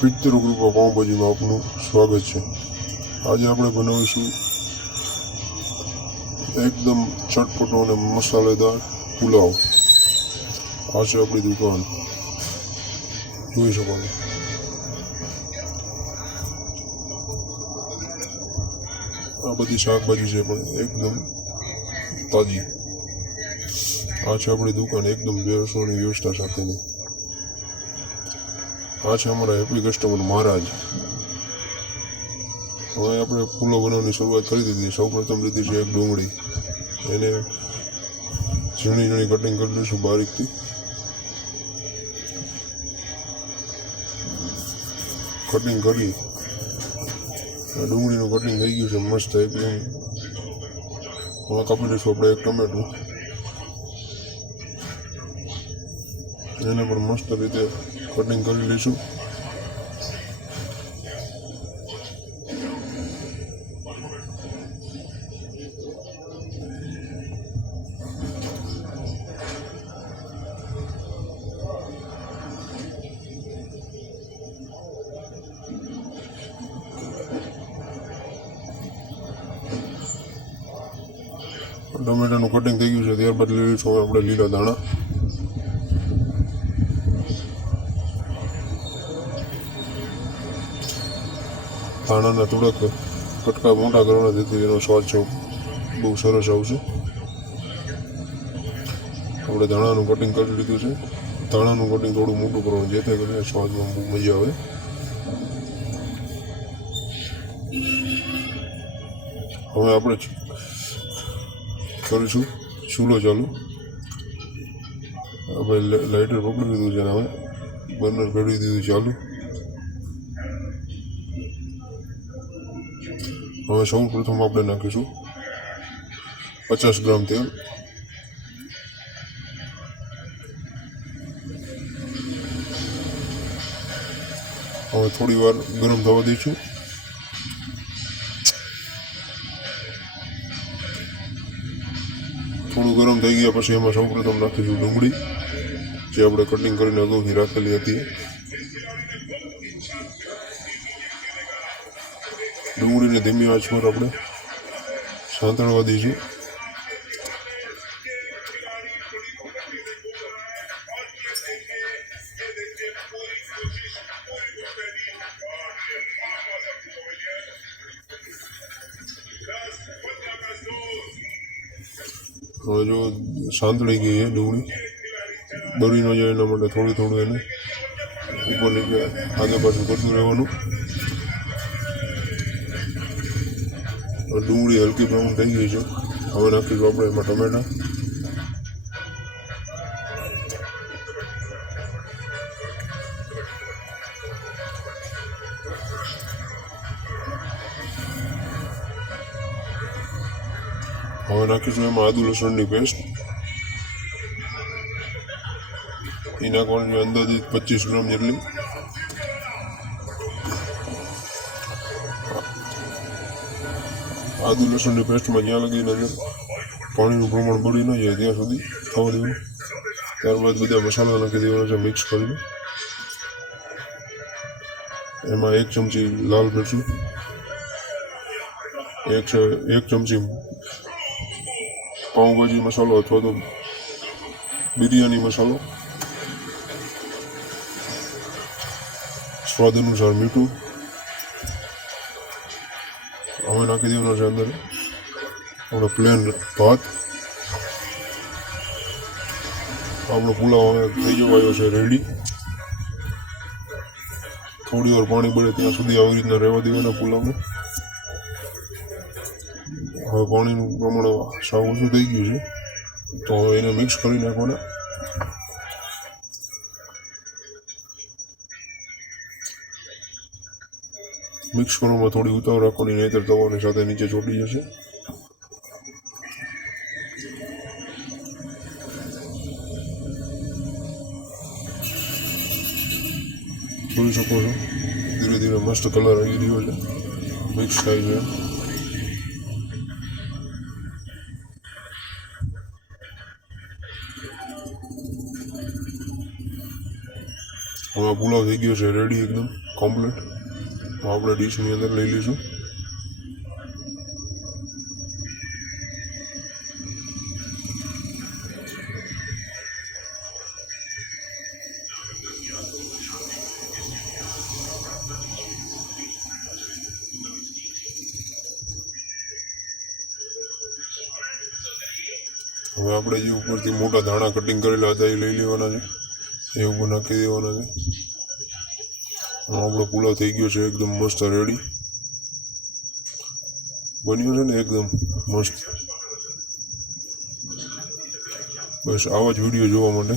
પિત્તર ગ્રુપમાં પાઉંભાજીમાં આપનું સ્વાગત છે. આજે આપણે બનાવીશું એકદમ ચટપટો અને મસાલેદાર પુલાવ. આ છે આપણી દુકાન. જોઈ શકો આ બધી શાકભાજી છે પણ એકદમ તાજી. આ છે આપણી દુકાન, એકદમ બેસોની વ્યવસ્થા સાથેની. આ છે અમારા હેપી કસ્ટમર મહારાજ. હવે આપણે ફૂલો બનાવવાની શરૂઆત કરી દીધી. સૌ પ્રથમ લીધી છે એક ડુંગળી. એને ઝીણી ઝીણી કટિંગ કરી દઈશું બારીકથી. કટિંગ કરી. ડુંગળીનું કટિંગ થઈ ગયું છે. મસ્ત એકદમ હવે કાપી દઈશું આપણે એક ટમેટું. એને પણ મસ્ત રીતે કટિંગ કરી લઈશું ટમેટાનું કટિંગ થઈ ગયું છે. ત્યારબાદ લઈ લઈશું આપણે લીલા દાણા ધાણાના થોડાક કટકા મોટા કરવાના જેથી એનો સ્વાદ છે. બહુ સરસ આવશે આપણે ધાણાનું કટિંગ કરી લીધું છે. ધાણાનું કટિંગ થોડું મોટું કરવાનું જેથી કરીને સ્વાદમાં બહુ મજા આવે. હવે આપણે કરીશું ચૂલો ચાલુ. આપણે લાઇટર પકડી લીધું છે ને હવે. બર્નર કરી દીધું ચાલુ. હવે સૌ પ્રથમ આપણે નાખીશું. પચાસ ગ્રામ તેલ. હવે થોડી વાર ગરમ થવા દઈશું. થોડું ગરમ થઈ ગયા પછી એમાં સૌ પ્રથમ નાખીશું ડુંગળી, જે આપણે કટિંગ કરીને અગાઉથી રાખેલી હતી. ડુંગળીને ધીમી આંચ આપણે સાંતળવા દઈશું હવે જો સાંતળી ગઈ છે ડુંગળી. બળી ન જાય એના માટે થોડું થોડું એને ઉપર નીચે આગે પાછું કરતું રહેવાનું. ડુંગળી હલકી બ્રાઉન થઈ ગઈ છે. હવે નાખીશું આપણે એમાં ટમેટા. હવે નાખીશું એમાં આદુ લસણની પેસ્ટ. એ નાખવાની છે અંદાજિત પચીસ ગ્રામ જેટલી. આદુ લસણની પેસ્ટમાં જ્યાં લગીને અંદર પાણીનું પ્રમાણ બળી ન જાય ત્યાં સુધી થવા દેવું ત્યારબાદ બધા મસાલા નાખી દેવાના છે મિક્સ કરીને. એમાં એક ચમચી લાલ મરચું, એક એક ચમચી પાઉંભાજી મસાલો અથવા તો બિરયાની મસાલો. સ્વાદ અનુસાર મીઠું નાખી દેવાના છે અંદર. આપણે પ્લેન ભાત. આપણો પુલાવ હવે થઈ જવાયો છે રેડી થોડી વાર પાણી બળે ત્યાં સુધી આવી રીતના રહેવા દેવાના પુલાવને. હવે પાણીનું પ્રમાણ સાવ ઓછું થઈ ગયું છે. તો હવે એને મિક્સ કરી નાખવાના. મિક્સ કરવામાં થોડી ઉતાવળ રાખવાની, નહીતર તવાની સાથે નીચે ચોટી જશે. જોઈ શકો છો, ધીરે ધીરે મસ્ત કલર આવી રહ્યો છે. મિક્સ થાય છે. હવે પુલાવ થઈ ગયો છે રેડી એકદમ કમ્પ્લીટ આપણે ડીશની અંદર લઈ લઈશું. હવે આપણે જે ઉપરથી મોટા દાણા કટિંગ કરેલા હતા એ લઈ લેવાના છે. એ ઉપર નાખી દેવાના છે. આપણો પુલાવ થઈ ગયો છે, એકદમ મસ્ત રેડી બન્યું છે ને એકદમ મસ્ત. બસ આવા જ વીડિયો જોવા માટે.